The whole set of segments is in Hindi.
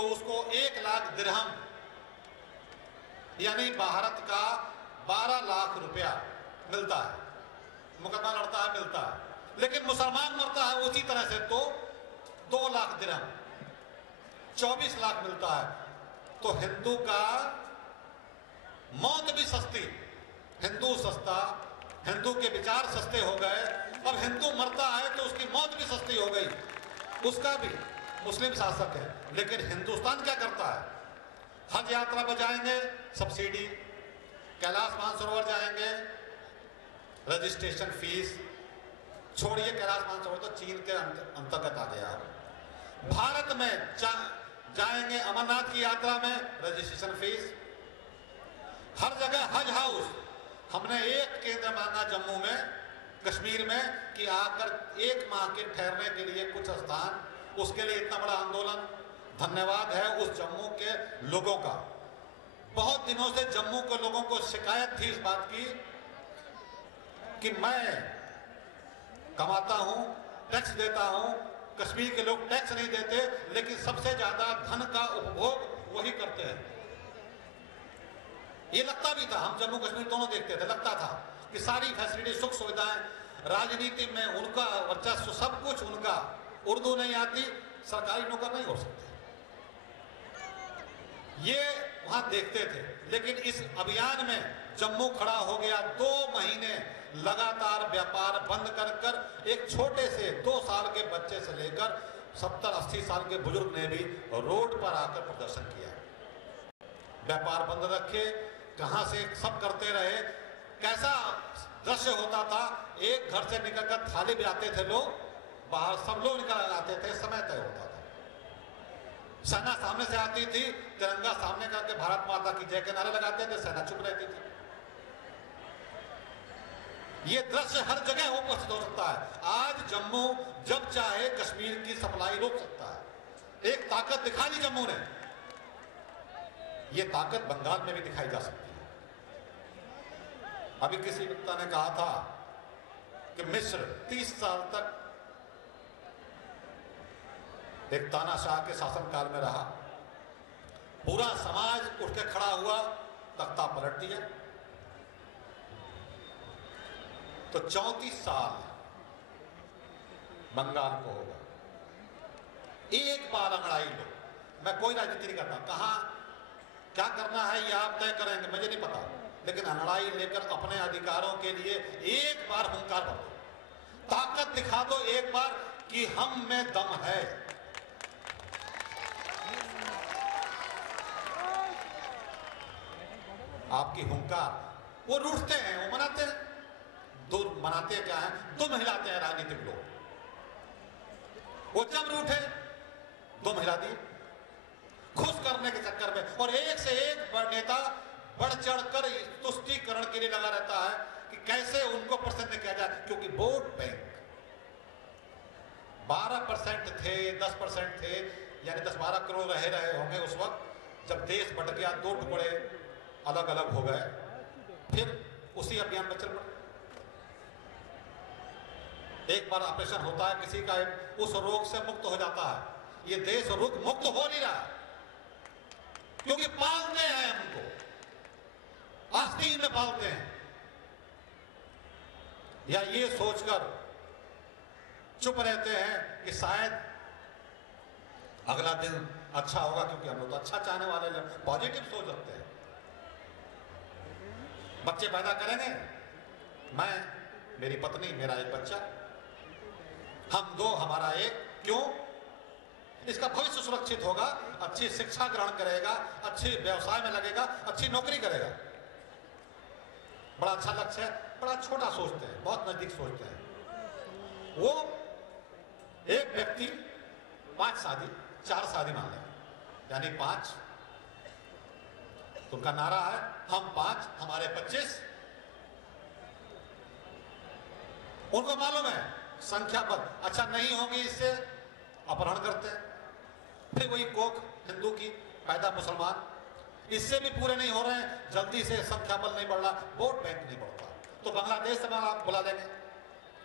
तो उसको 1 लाख दिरहम यानी भारत का 12 लाख रुपया मिलता है। मुकदमा लड़ता है, मिलता है। लेकिन मुसलमान मरता है उसी तरह से तो 2 लाख दिरहम 24 लाख मिलता है। तो हिंदू का मौत भी सस्ती, हिंदू सस्ता, हिंदू के विचार सस्ते हो गए। अब हिंदू मरता है तो उसकी मौत भी सस्ती हो गई, उसका भी। मुस्लिम शासक है, लेकिन हिंदुस्तान क्या करता है? हज यात्रा पर जाएंगे सब्सिडी, कैलाश मानसरोवर जाएंगे रजिस्ट्रेशन फीस, छोड़िए कैलाश मानसरोवर तो चीन के अंतर्गत आ गया। भारत में जाएंगे अमरनाथ की यात्रा में रजिस्ट्रेशन फीस, हर जगह हज हाउस। हमने एक केंद्र मांगा जम्मू में, कश्मीर में, कि आकर 1 माह के ठहरने के लिए कुछ स्थान, उसके लिए इतना बड़ा आंदोलन। धन्यवाद है उस जम्मू के लोगों का। बहुत दिनों से जम्मू के लोगों को शिकायत थी इस बात की कि मैं कमाता हूं, टैक्स देता हूं, कश्मीर के लोग टैक्स नहीं देते, लेकिन सबसे ज्यादा धन का उपभोग वही करते हैं। ये लगता भी था, हम जम्मू कश्मीर दोनों देखते थे, लगता था कि सारी फैसिलिटी, सुख सुविधाएं, राजनीति में उनका वर्चस्व, सब कुछ उनका। उर्दू नहीं आती, सरकारी नौकर नहीं हो सकते, ये वहां देखते थे। लेकिन इस अभियान में जम्मू खड़ा हो गया। 2 महीने लगातार व्यापार बंद कर कर एक छोटे से 2 साल के बच्चे से लेकर 70-80 साल के बुजुर्ग ने भी रोड पर आकर प्रदर्शन किया, व्यापार बंद रखे, कहां से सब करते रहे। कैसा दृश्य होता था, एक घर से निकलकर थाली भी आते थे लोग, बाहर सब लोग निकल आते थे, समय तय होता था। सेना सामने से आती थी, तिरंगा सामने करके भारत माता की जय के नारे लगाते थे, सेना चुप रहती थी। ये दृश्य हर जगह उपस्थित हो सकता है। आज जम्मू जब चाहे कश्मीर की सप्लाई रोक सकता है। एक ताकत दिखा दी जम्मू ने, ये ताकत बंगाल में भी दिखाई जा सकती है। अभी किसी वक्ता ने कहा था कि मिस्र 30 साल तक एक तानाशाह के शासनकाल में रहा, पूरा समाज उठ के खड़ा हुआ, तख्ता पलट दिया। तो 34 साल बंगाल को होगा। एक बार अंगड़ाई लो, मैं कोई राजनीति नहीं करता, कहां क्या करना है ये आप तय करेंगे, मुझे नहीं पता, लेकिन अंगड़ाई लेकर अपने अधिकारों के लिए एक बार हुंकार भर दो, ताकत दिखा दो एक बार कि हम में दम है। आपकी हुंकार, वो रूठते हैं, वो मनाते हैं। मनाते क्या है, दुम हिलाते हैं राजनीतिक लोग। वो जब रूठे दुम हिला दिए खुश करने के चक्कर में, और एक से एक नेता बढ़ चढ़कर तुष्टीकरण के लिए लगा रहता है कि कैसे उनको प्रसन्न किया जाए। क्योंकि वोट बैंक 12% थे, 10% थे, यानी 10-12 करोड़ रहे होंगे उस वक्त जब देश बट गया, 2 टुकड़े अलग अलग हो गए, फिर उसी अभियान में चल पड़े। एक बार ऑपरेशन होता है किसी का, उस रोग से मुक्त हो जाता है। ये देश रोग मुक्त हो नहीं रहा क्योंकि पालते हैं हमको, आस्तीन में पालते हैं, या ये सोचकर चुप रहते हैं कि शायद अगला दिन अच्छा होगा, क्योंकि हम लोग तो अच्छा चाहने वाले लोग, पॉजिटिव सोच रखते हैं। बच्चे पैदा करेंगे, मैं, मेरी पत्नी, मेरा एक बच्चा, हम 2, हमारा 1, क्यों? इसका भविष्य सुरक्षित होगा, अच्छी शिक्षा ग्रहण करेगा, अच्छी व्यवसाय में लगेगा, अच्छी नौकरी करेगा। बड़ा अच्छा लक्ष्य है, बड़ा छोटा सोचते हैं, बहुत नजदीक सोचते हैं। वो एक व्यक्ति 5 शादी, 4 शादी मान लें, यानी 5, तो उनका नारा है हम 5 हमारे 25। उनको मालूम है संख्या पर अच्छा नहीं होगी, इससे अपहरण करते हैं। फिर वही कोख हिंदू की, पैदा मुसलमान, इससे भी पूरे नहीं हो रहे हैं, जल्दी से संख्या बल नहीं बढ़ रहा, वोट बैंक नहीं बढ़ता, तो बांग्लादेश से आप बुला देंगे,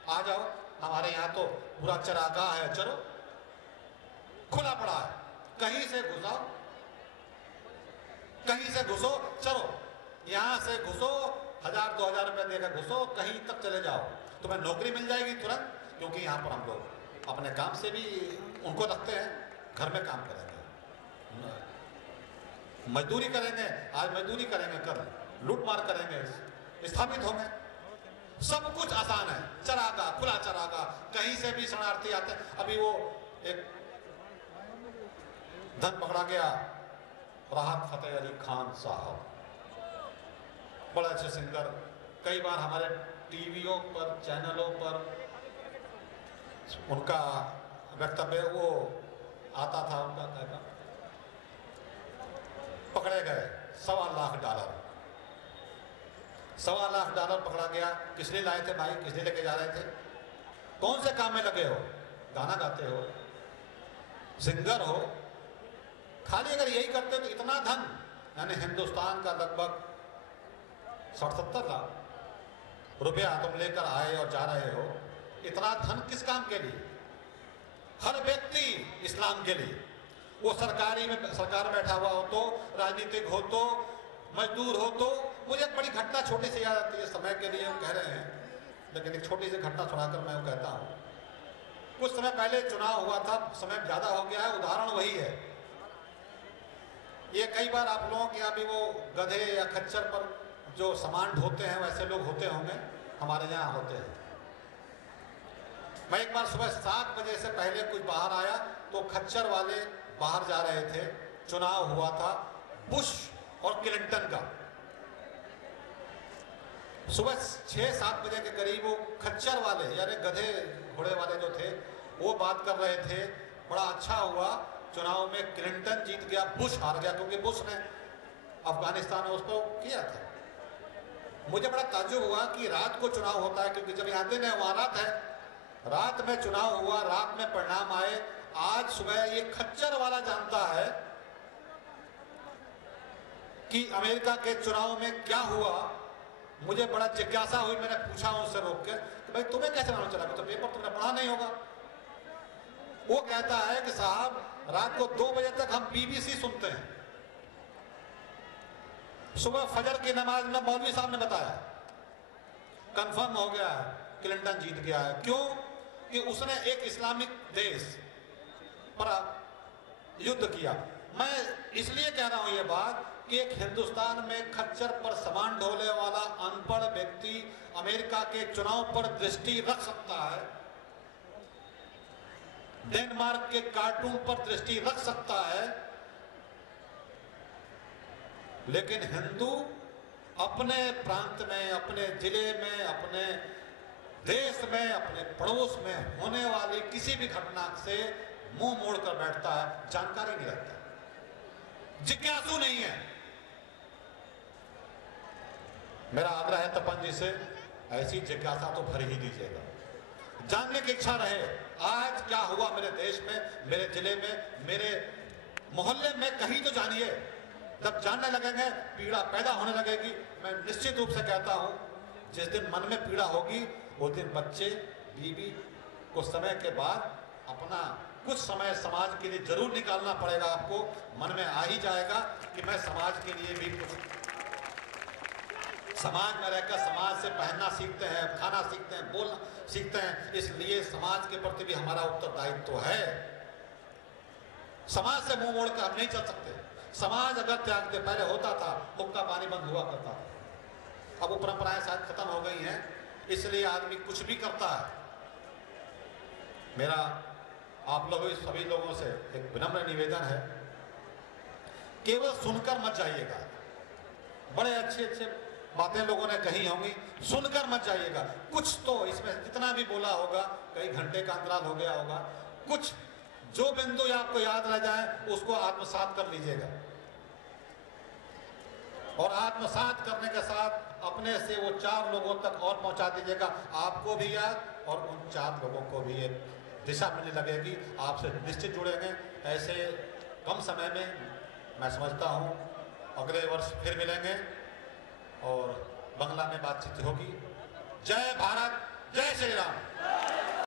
आ जाओ, हमारे यहाँ तो पूरा चरागाह है, चलो, खुला पड़ा है, कहीं से घुसाओ, कहीं से घुसो, चलो यहां से घुसो, 1000-2000 रुपए देकर घुसो, कहीं तक चले जाओ, तुम्हें नौकरी मिल जाएगी तुरंत, क्योंकि यहाँ पर हम लोग अपने काम से भी उनको रखते हैं, घर में काम करेंगे, मजदूरी करेंगे, आज मजदूरी करेंगे, कल लूटमार करेंगे, स्थापित होंगे, सब कुछ आसान है। चरागा, खुला चरागा, कहीं से भी शरणार्थी आते हैं। अभी वो एक धन पकड़ा गया, राहत फतेह अली खान साहब, बड़े अच्छे सिंगर, कई बार हमारे टीवियों पर, चैनलों पर उनका वक्तव्य वो आता था, उनका कहना, पकड़े गए $1.25, $1.25 पकड़ा गया। किस लिए लाए थे भाई, किस लिए लेके जा रहे थे, कौन से काम में लगे हो, गाना गाते हो, सिंगर हो, खाली अगर यही करते तो इतना धन, यानी हिंदुस्तान का लगभग 60-70 लाख रुपया तुम लेकर आए और जा रहे हो, इतना धन किस काम के लिए, हर व्यक्ति इस्लाम के लिए, वो सरकार में बैठा हुआ हो तो, राजनीतिक हो तो, मजदूर हो तो। मुझे एक बड़ी घटना छोटी सी याद आती है, समय के लिए हम कह रहे हैं, लेकिन एक छोटी सी घटना सुनाकर मैं वो कहता हूँ। कुछ समय पहले चुनाव हुआ था, समय ज़्यादा हो गया है, उदाहरण वही है। ये कई बार आप लोगों के यहाँ भी वो गधे या खच्चर पर जो सामान ढोते हैं, वैसे लोग होते होंगे, हमारे यहाँ होते हैं। मैं एक बार सुबह 7 बजे से पहले कुछ बाहर आया तो खच्चर वाले बाहर जा रहे थे, चुनाव हुआ था बुश और क्लिंटन का। सुबह 6-7 बजे के करीब वो खच्चर वाले यानी गधे घोड़े वाले जो थे वो बात कर रहे थे, बड़ा अच्छा हुआ चुनाव में क्लिंटन जीत गया, बुश हार गया, क्योंकि बुश ने अफगानिस्तान में उसको किया था। मुझे बड़ा ताज्जुब हुआ कि रात को चुनाव होता है, क्योंकि जब यहाँ दिन है वहाँ रात है, रात में चुनाव हुआ, रात में परिणाम आए। आज सुबह ये खच्चर वाला जानता है कि अमेरिका के चुनाव में क्या हुआ। मुझे बड़ा जिज्ञासा हुई, मैंने पूछा उनसे रोक के कि भाई तुम्हें कैसे मालूम चला, तो पेपर तुमने पढ़ा नहीं होगा। वो कहता है कि साहब रात को 2 बजे तक हम BBC सुनते हैं, सुबह फजर की नमाज में मौलवी साहब ने बताया कंफर्म हो गया है, क्लिंटन जीत गया है। क्यों? कि उसने एक इस्लामिक देश पर युद्ध किया। मैं इसलिए कह रहा हूं ये बात कि एक हिंदुस्तान में खच्चर पर सामान ढोने वाला अनपढ़ व्यक्ति अमेरिका के चुनाव पर दृष्टि रख सकता है, डेनमार्क के कार्टून पर दृष्टि रख सकता है, लेकिन हिंदू अपने प्रांत में, अपने जिले में, अपने देश में, अपने पड़ोस में होने वाली किसी भी घटना से मुंह मोड़कर बैठता है, जानकारी नहीं रखता, जिज्ञासु नहीं है। मेरा आग्रह है तपन जी से, ऐसी जिज्ञासा तो भर ही दीजिएगा, जानने की इच्छा रहे आज क्या हुआ मेरे देश में, मेरे जिले में, मेरे मोहल्ले में, कहीं तो जानिए। जब जानने लगेंगे पीड़ा पैदा होने लगेगी। मैं निश्चित रूप से कहता हूं, जिस दिन मन में पीड़ा होगी उस दिन बच्चे, बीवी को समय के बाद अपना कुछ समय समाज के लिए जरूर निकालना पड़ेगा। आपको मन में आ ही जाएगा कि मैं समाज के लिए भी कुछ, समाज में रहकर समाज से पहनना सीखते हैं, खाना सीखते हैं, बोलना सीखते हैं, इसलिए समाज के प्रति भी हमारा उत्तरदायित्व तो है। समाज से मुंह मोड़कर हम नहीं चल सकते। समाज अगर त्याग के पहले होता था, हुक्का पानी बंद हुआ करता था, अब वो परंपराएं शायद खत्म हो गई हैं, इसलिए आदमी कुछ भी करता है। मेरा आप लोगों सभी लोगों से एक विनम्र निवेदन है, केवल सुनकर मत जाइएगा। बड़े अच्छे अच्छे बातें लोगों ने कही होंगी, सुनकर मत जाइएगा। कुछ तो इसमें जितना भी बोला होगा, कई घंटे का अंतराल हो गया होगा, कुछ जो बिंदु आपको याद रह जाए उसको आत्मसात कर लीजिएगा, और आत्मसात करने के साथ अपने से वो 4 लोगों तक और पहुंचा दीजिएगा, आपको भी याद और उन 4 लोगों को भी एक दिशा मिलने लगेगी, आपसे निश्चित जुड़ेंगे। ऐसे कम समय में मैं समझता हूं अगले वर्ष फिर मिलेंगे और बंगला में बातचीत होगी। जय भारत, जय श्री राम।